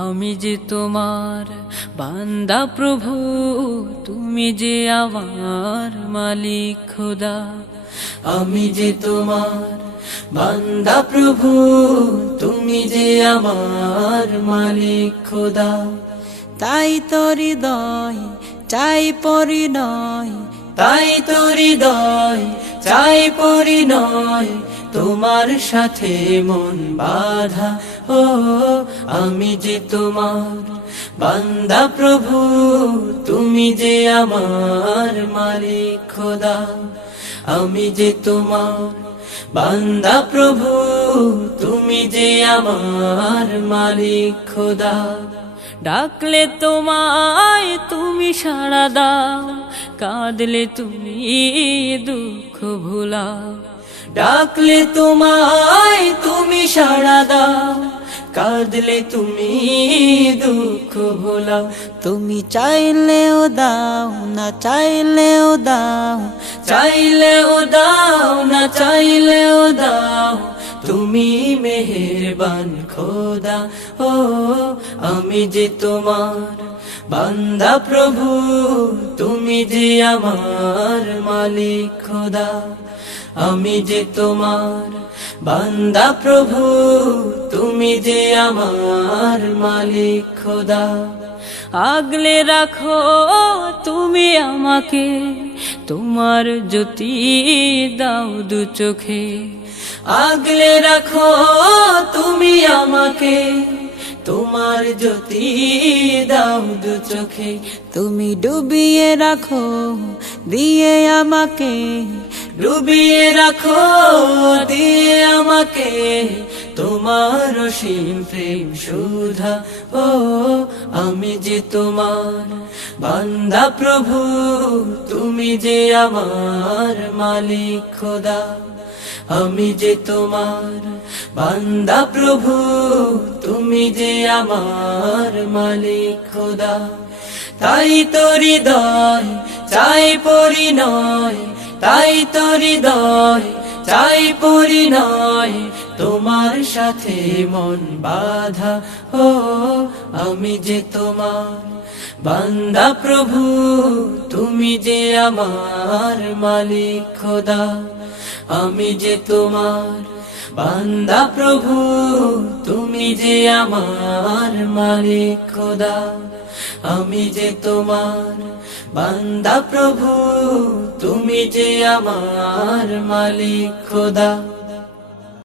আমি যে তোমার বান্দা প্রভু, তুমি যে আমার মালিক খোদা। আমি যে তোমার বান্দা প্রভু, তুমি যে আমার মালিক খোদা। তাই তো হৃদয় চাই পরিণয়, তাই তো হৃদয় চাই পরিণয়, তোমার সাথে মন বাঁধা। ও আমি যে তোমার বান্দা প্রভু, তুমি যে আমার মালিক খোদা। আমি যে তোমার বান্দা প্রভু, তুমি যে আমার মালিক খোদা। ডাকলে তোমায় তুমি সাড়া দাও, কাঁদলে তুমি দুঃখ ভুলাও। ডাকলে তোমায় তুমি সাড়া দাও, কাঁদলে তুমি দুঃখ ভুলাও। তুমি চাইলেও দাও না চাইলেও দাও, চাইলেও দাও না চাইলেও দাও, তুমি মেহেরবান খোদা। ও আমি যে তোমার বান্দা প্রভু, তুমি যে আমার মালিক খোদা। আমি যে তোমার বান্দা প্রভু, তুমি যে আমার মালিক খোদা। আগলে রাখো তুমি আমাকে, তোমার জ্যোতি দাও দু চোখে। আগলে রাখো তুমি আমাকে, তোমার জ্যোতি দাও দু চোখে। তুমি ডুবিয়ে রাখো দিয়ে আমাকে, ডুবিয়ে রাখো দিয়ে আমাকে, তোমার অসীম প্রেম সুধা। ও আমি যে তোমার বান্দা প্রভু, তুমি যে আমার মালিক খোদা। আমি যে তোমার বান্দা প্রভু, তুমি যে আমার মালিক খোদা। তাই তো হৃদয় চাই পরিণয়, তাই তো হৃদয় চাই পরিণয়, তোমার সাথে মন বাঁধা। ও আমি যে তোমার বান্দা প্রভু, তুমি যে আমার মালিক খোদা। আমি যে তোমার বান্দা প্রভু, তুমি যে আমার মালিক খোদা। আমি যে তোমার বান্দা প্রভু, তুমি যে আমার মালিক খোদা।